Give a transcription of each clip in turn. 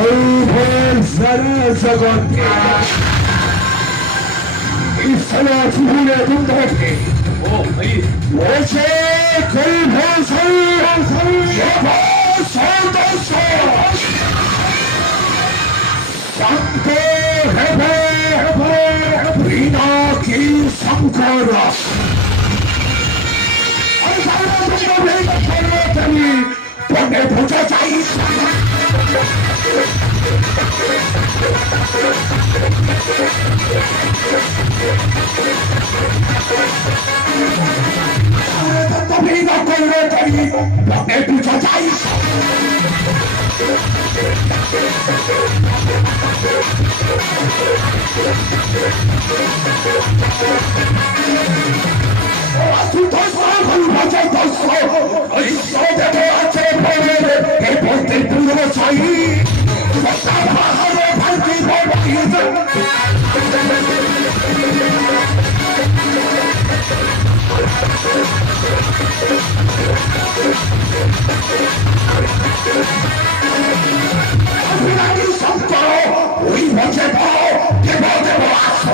설벌사나 저건데 이사나 주문에 동동해 오세 걸보설 여보설도서 상도 해배 이나기 상거라 사람들이 내가 걸었더니 보내보자 자이사 사람들이 내가 걸었더니 보내보자 자이사 아수터서 걸보자 어디서대도 아체 보내는 대본들 부르고 자이 사파하러 밝히 보이는 아무나기 성과로 우리 먼저 봐 대보대보 아소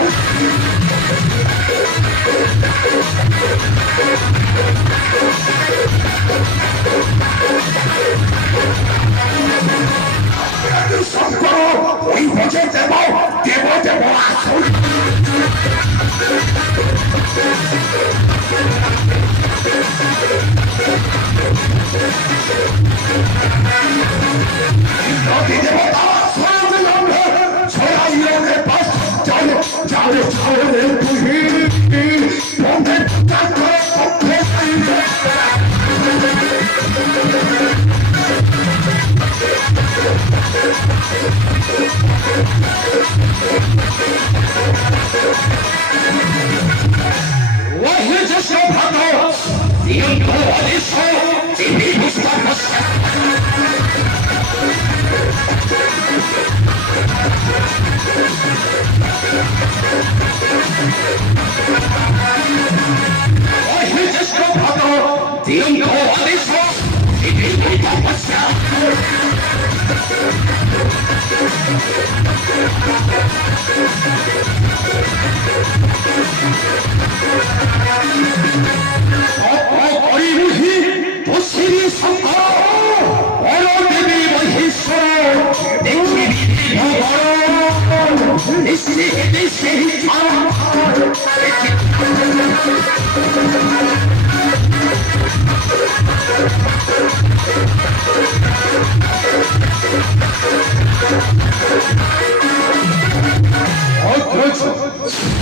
아무나기 성과로 우리 먼저 대보대보 아소 여기 대보다 사람들 없네 저야 이런데 봤어 자료 부히 봉대 깎아 와해져서 봐도 이거 어디서 지니고 싶었어 와해져서 봐도 이거 어디서 지니고 싶었어 어리무히 도시리 성공 어려움이 뭐했어 내 길이 먹어 니시 그렇죠